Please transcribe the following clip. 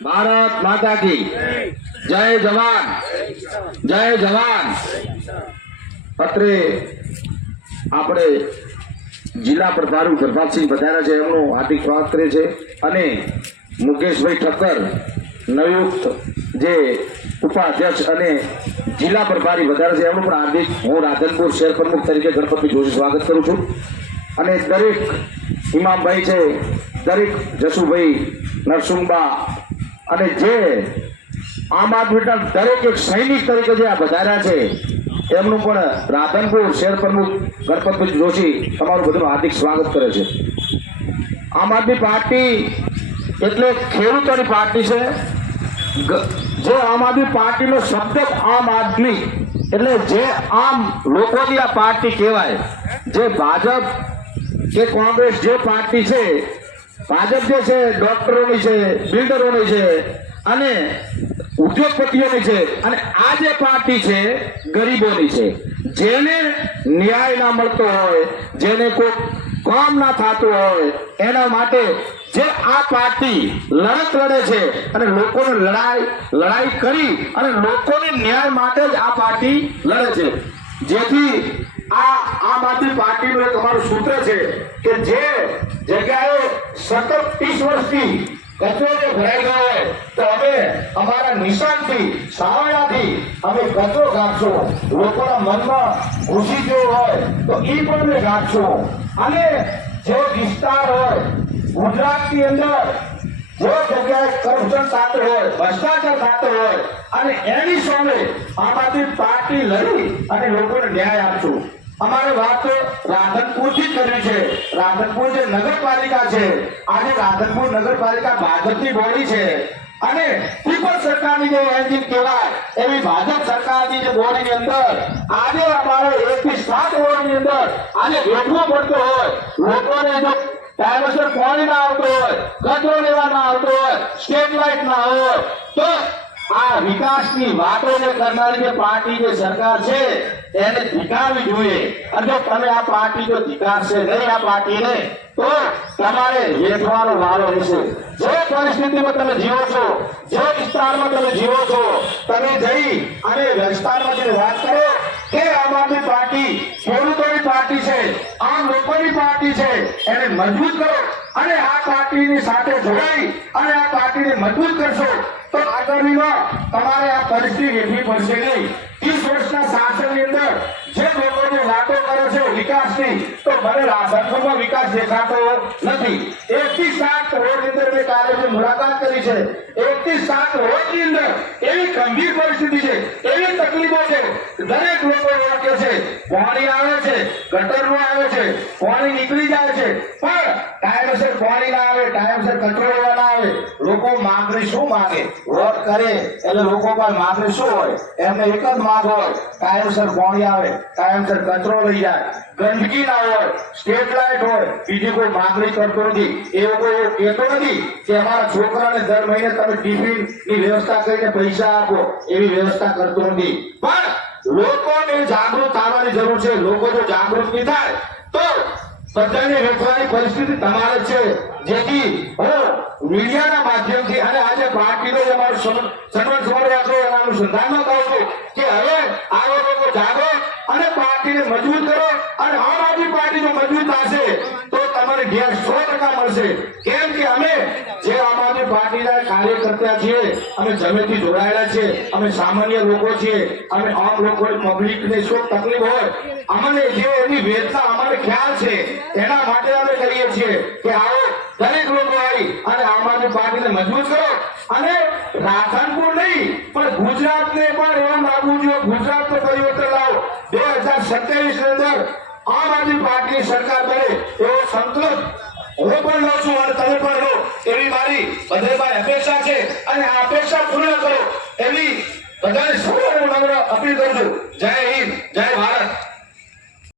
भारत माता की जय जवान जय जवान। અત્રે આપણે જિલ્લા પ્રભારી પ્રભાતસિંહ પધાર્યા છે, એમનું હાર્દિક સ્વાગત કરે છે અને મુકેશભાઈ ઠક્કર નવયુક્ત જે ઉપાધ્યક્ષ અને જિલ્લા પ્રભારી વધારે છે, એમનું પણ હાર્દિક હું રાધનપુર શહેર પ્રમુખ તરીકે ગણપતિ જોશી સ્વાગત કરું છું। અને દરેક ઇમામભાઈ છે, દરેક જસુભાઈ નરસુંબા અને જે આમ આદમીના દરેક એક સૈનિક તરીકે જે આ વધાર્યા છે, એમનું પણ રાધનપુર શહેર પ્રમુખ ગણપતભાઈ જોશી તમારું બધું હાર્દિક સ્વાગત કરે છે। આમ આદમી પાર્ટી એટલે ખેડૂતોની પાર્ટી છે। જે આમ આદમી પાર્ટીનો શબ્દ આમ આદમી એટલે જે આમ લોકોની આ પાર્ટી કહેવાય। જે ભાજપ કે કોંગ્રેસ જે પાર્ટી છે, ભાજપ જે છે ડોક્ટરોની છે, બિલ્ડરોની છે અને ઉદ્યોગપતિઓની છે, અને આ જે પાર્ટી છે ગરીબોની છે। જેને ન્યાય ના મળતો હોય, જેને કોઈ કામ ના થતું હોય, એના માટે જે આ પાર્ટી લડત લડે છે અને લોકોને લડાઈ કરી અને લોકોને ન્યાય માટે જ આ પાર્ટી લડે છે। જેથી આ આમ આદમી પાર્ટીનું એક અમારું સૂત્ર છે કે જે જગ્યાએ સતત 30 વર્ષથી કચરો જે ભરાઈ ગયો હોય તો અમે અમારા નિશાનથી સાવરણાથી અમે કચરો કાઢશું। લોકોના મનમાં ખુશી જો હોય તો એ પણ અમે કાઢશું। અને જે વિસ્તાર હોય ગુજરાતની અંદર જો જગ્યાએ કરપ્શન થતું હોય, ભ્રષ્ટાચાર થતો હોય અને એની સામે આમ આદમી પાર્ટી લડી અને લોકોને ન્યાય આપશું। અમારે વાત તો રાધનપુરથી જ કરવી છે। રાધનપુર જે નગરપાલિકા છે, આજે રાધનપુર નગરપાલિકા ભાજપની બોડી છે અને પીપલ સરકારની જે એન્જિન કહેવાય એવી ભાજપ સરકારની જે બોડીની અંદર આજે અમારે 1 થી 7 વોર્ડની અંદર આજે વેઠવો પડતો હોય, લોકોને જો ટાઈમસર પાણી ના આવતો હોય, કચરો લેવા ના આવતો હોય, સ્ટ્રીટ લાઇટ ના હોય તો આ વિકાસની વાતો જે કરનારી જે પાર્ટી જે સરકાર છે એને ધિક્કારવી જોઈએ। અને જો તમે આ પાર્ટી જો ધિક્કારશે નહીં આ પાર્ટીને તો તમારે વેઠવાનો વારો રહેશે। જે પરિસ્થિતિમાં તમે જીવો છો, જે વિસ્તારમાં તમે જીવો છો, તમે જઈ અને વિસ્તારમાં જે વાત કરો કે આમ આદમી પાર્ટી ખેડૂતોની પાર્ટી છે, આમ લોકોની પાર્ટી છે, એને મજબૂત કરો અને આ પાર્ટીની સાથે જોડાઈ અને આ પાર્ટીને મજબૂત કરશો તો આગામીમાં તમારે આ પરિસ્થિતિ વેઠવી પડશે નહીં। 30 વર્ષના શાસનની અંદર જે લોકો જે વાતો કરે છે વિકાસની, તો મને રાધનપુરમાં વિકાસ દેખાતો નથી। 1 થી 7 રોડની અંદર મેં કાલે જે મુલાકાત કરી છે, 1 થી 7 રોડની અંદર એવી ગંભીર પરિસ્થિતિ છે, એવી તકલીફો છે, દરેક લોકો એવું કહે છે પાણી આવે છે, ગટરનું આવે છે, પાણી નીકળી જાય છે, પણ ટાઈમસર પાણી ના આવે, ટાઈમસર કચરો લેવા ના આવે। લોકો માંગણી શું માંગે? વોટ કરે એટલે લોકો પર માંગણી શું હોય? એમને એક જ માંગ હોય, ટાઈમસર પાણી આવે, ટાઈમસર કચરો લઈ જાય, ગંદકી ના હોય, સ્ટ્રીટ લાઇટ હોય, બીજી કોઈ માંગણી કરતો નથી। એવું કોઈ એવું કહેતો નથી કે અમારા છોકરાને દર મહિને તમે ટિફિન ની વ્યવસ્થા કરીને પૈસા આપો, એવી વ્યવસ્થા કરતો નથી। પણ લોકોને જાગૃત થવાની જરૂર છે। લોકો જો જાગૃત નહીં થાય તો બધાને વેઠવાની પરિસ્થિતિ તમારે છે। જેથી હું મીડિયાના માધ્યમથી અને આજે પાર્ટીનો અમારું સન્માન સમારોહ એના અનુસંધાનમાં કહું છું કે હવે આવા લોકો જાગો અને પાર્ટીને મજબૂત કરો અને આમ આદમી પાર્ટી જો મજબૂત થશે તો તમારે ઘેર 100% મળશે। કેમ કે અમે જે આમ આદમી પાર્ટીના કાર્યકર્તા છીએ, અમે જમેથી જોડાયેલા છીએ, અમે સામાન્ય લોકો છીએ, અમે આમ લોકો પબ્લિકને શું તકલીફ હોય અમને જે એની વેદના અમને ખ્યાલ છે, એના માટે અમે કરીએ છીએ કે આવો દરેક લોકો આવી અને આમ આદમી પાર્ટીને મજબૂત કરો અને રાધનપુર નહીં પણ ગુજરાતને પણ એવું લાગવું જોઈએ, ગુજરાતનું પરિવર્તન લાવો। 2027 ની અંદર આમ આદમી પાર્ટીની સરકાર બને એવો સંકલ્પ હું પણ લઉં છું અને તમે પણ લો એવી મારી બધાની અપેક્ષા છે અને આ અપેક્ષા પૂર્ણ કરો એવી બધાને સૌને નમ્ર અપીલ કરું છું। જય હિન્દ।